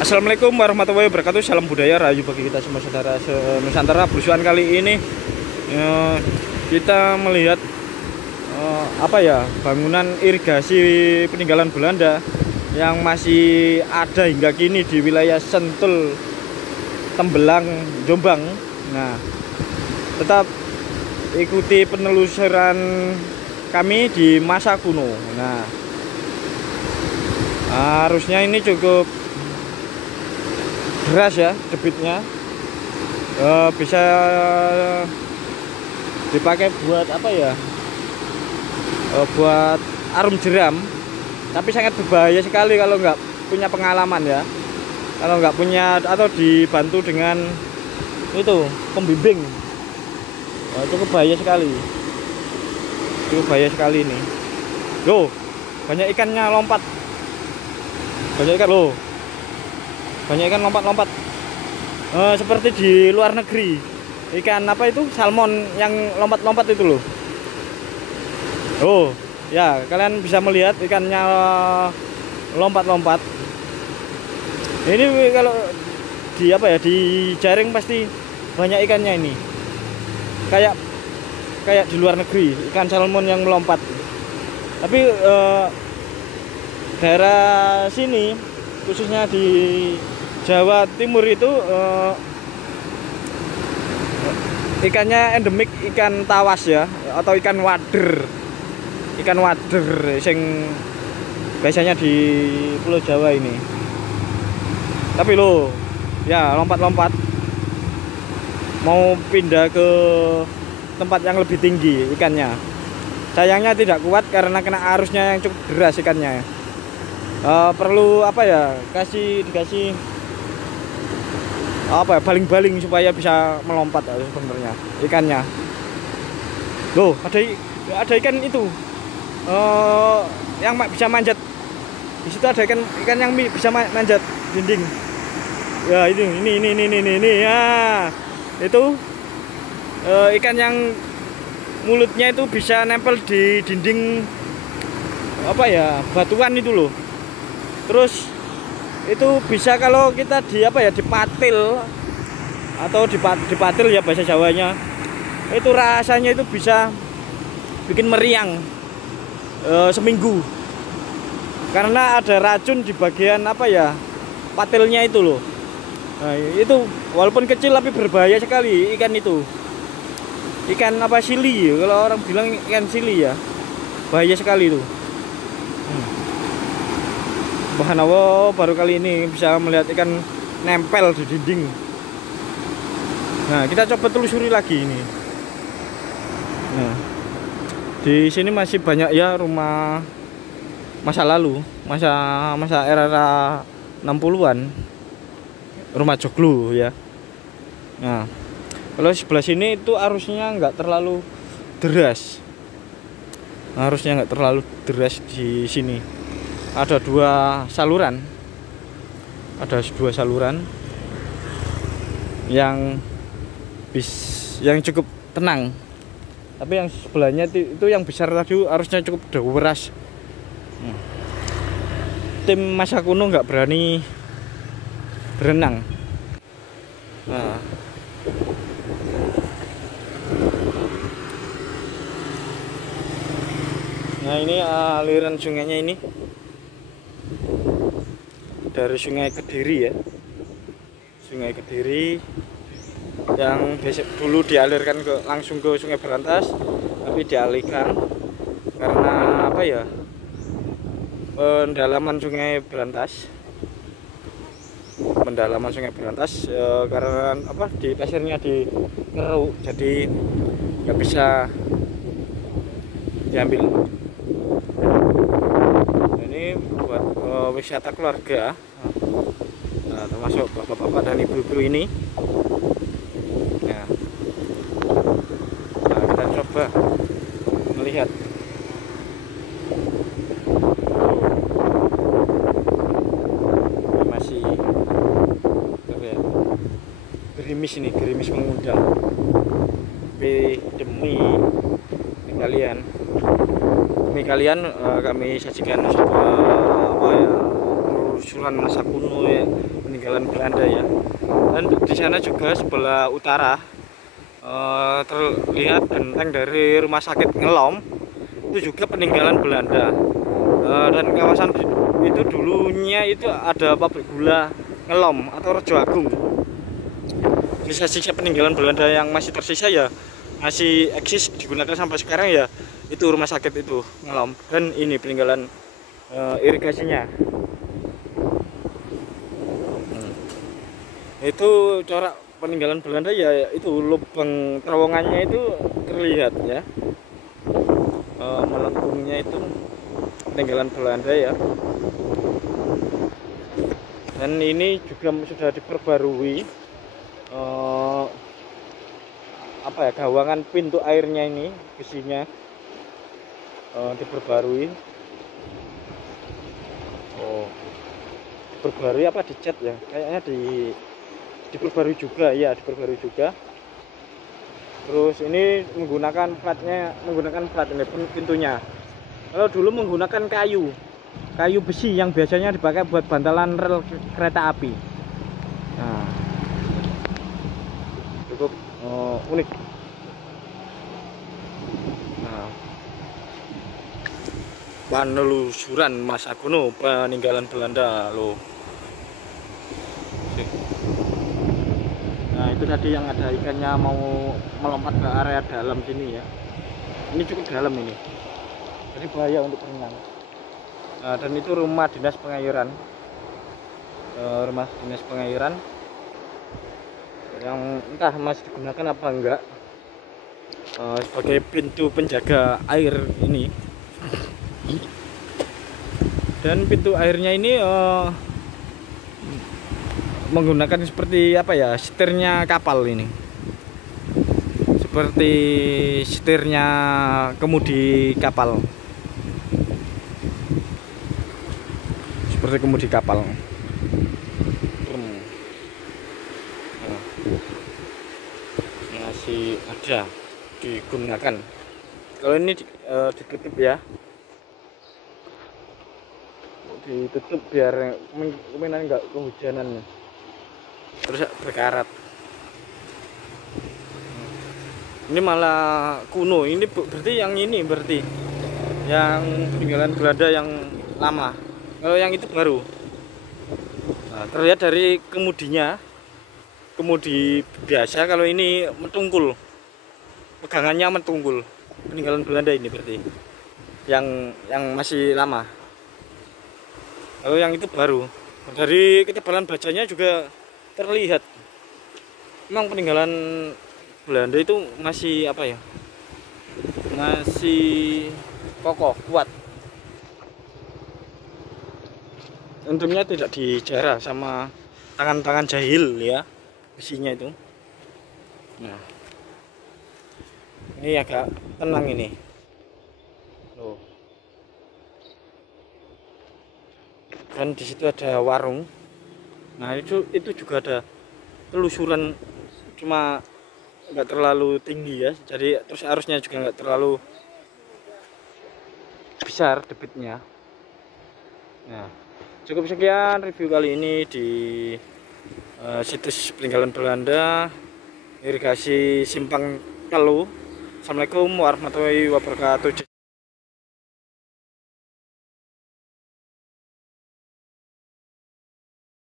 Assalamualaikum warahmatullahi wabarakatuh. Salam budaya rayu bagi kita semua saudara Nusantara. Berusuhan kali ini kita melihat bangunan irigasi peninggalan Belanda yang masih ada hingga kini di wilayah Sentul, Tembelang, Jombang. Nah, tetap ikuti penelusuran kami di masa kuno. Nah, harusnya ini cukup deras ya debitnya, bisa dipakai buat buat arum jeram, tapi sangat berbahaya sekali kalau nggak punya pengalaman ya, kalau nggak punya atau dibantu dengan itu pembimbing. Cukup bahaya sekali, ini loh, banyak ikannya lompat, banyak ikan lompat-lompat, seperti di luar negeri. Ikan apa itu, salmon yang lompat-lompat itu loh. Oh ya, kalian bisa melihat ikannya lompat-lompat. Ini kalau di jaring pasti banyak ikannya ini, kayak di luar negeri, ikan salmon yang melompat. Tapi daerah sini, khususnya di Jawa Timur itu ikannya endemik, ikan tawas ya, atau ikan wader sing biasanya di Pulau Jawa ini. Tapi lo ya lompat-lompat mau pindah ke tempat yang lebih tinggi ikannya. Sayangnya tidak kuat karena kena arusnya yang cukup deras ikannya. Perlu dikasih baling-baling supaya bisa melompat sebenarnya ikannya. Loh, ada ikan itu yang bisa manjat. Di situ ada ikan yang bisa manjat dinding. Ya, ini ya. Itu ikan yang mulutnya itu bisa nempel di dinding batuan itu loh. Terus itu bisa kalau kita dipatil atau dipatil ya bahasa Jawanya, itu rasanya itu bisa bikin meriang seminggu, karena ada racun di bagian patilnya itu loh. Nah, itu walaupun kecil tapi berbahaya sekali ikan itu. Ikan sili, kalau orang bilang ikan sili ya, bahaya sekali itu. Subhanallah, baru kali ini bisa melihat ikan nempel di dinding. Nah, kita coba telusuri lagi ini. Nah, di sini masih banyak ya rumah masa lalu, masa era 60-an, rumah joglo ya. Nah, kalau sebelah sini itu arusnya nggak terlalu deras. Di sini. Ada dua saluran yang cukup tenang. Tapi yang sebelahnya itu yang besar tadi arusnya cukup deras. Tim masa kuno nggak berani berenang. Nah, ini aliran sungainya ini dari Sungai Kediri ya, Sungai Kediri yang biasa dulu dialirkan langsung ke Sungai Berantas, tapi dialihkan karena pendalaman Sungai Berantas karena di pasirnya dikeruk, jadi nggak bisa diambil. Ini buat wisata keluarga, nah, termasuk bapak-bapak dan ibu-ibu ini. Nah, kita coba melihat. Ini masih gerimis mengundang. Tapi demi kalian kami sajikan penelusuran masa kuno ya, peninggalan Belanda ya. Dan di sana juga sebelah utara terlihat genteng dari rumah sakit Ngelom, itu juga peninggalan Belanda. Dan kawasan itu dulunya itu ada pabrik gula Ngelom atau Rejo Agung. Sisa-sisa peninggalan Belanda yang masih tersisa ya masih eksis digunakan sampai sekarang ya, itu rumah sakit itu Ngelom. Dan ini peninggalan irigasinya. Itu corak peninggalan Belanda ya, itu lubang terowongannya itu terlihat ya, melengkungnya itu peninggalan Belanda ya. Dan ini juga sudah diperbarui apa ya, gawangan pintu airnya ini besinya diperbarui. Diperbarui apa dicat ya, kayaknya diperbarui juga ya, diperbarui juga. Terus ini menggunakan plat ini pintunya. Kalau dulu menggunakan kayu besi yang biasanya dipakai buat bantalan rel kereta api. Nah, cukup unik. Nah, penelusuran masa kuno peninggalan Belanda loh. Nah, itu tadi yang ada ikannya mau melompat ke area dalam sini ya. Ini cukup dalam ini, jadi bahaya untuk berenang. Nah, dan itu rumah dinas pengairan, yang entah masih digunakan apa enggak sebagai pintu penjaga air ini. Dan pintu airnya ini menggunakan seperti apa ya, setirnya kapal ini, seperti setirnya kemudi kapal, masih ada digunakan. Kalau ini ditutup ya, ditutup biar kemungkinan enggak kehujanan, terus berkarat. Ini malah kuno, ini berarti yang ini berarti yang peninggalan Belanda yang lama. Kalau yang itu baru. Nah, terlihat dari kemudinya, kemudi biasa. Kalau ini metungkul, pegangannya metungkul. Peninggalan Belanda ini berarti yang masih lama. Kalau yang itu baru. Dari ketebalan bajanya juga terlihat. Memang peninggalan Belanda itu masih apa ya? Masih kokoh, kuat. Untungnya tidak dijarah sama tangan-tangan jahil ya, besinya itu. Nah, ini agak tenang ini. Loh. Dan di situ ada warung. Nah, itu juga ada telusuran, cuma nggak terlalu tinggi ya. Jadi terus arusnya juga nggak terlalu besar debitnya. Nah, cukup sekian review kali ini di situs peninggalan Belanda, irigasi Simpang Kelu. Assalamualaikum warahmatullahi wabarakatuh.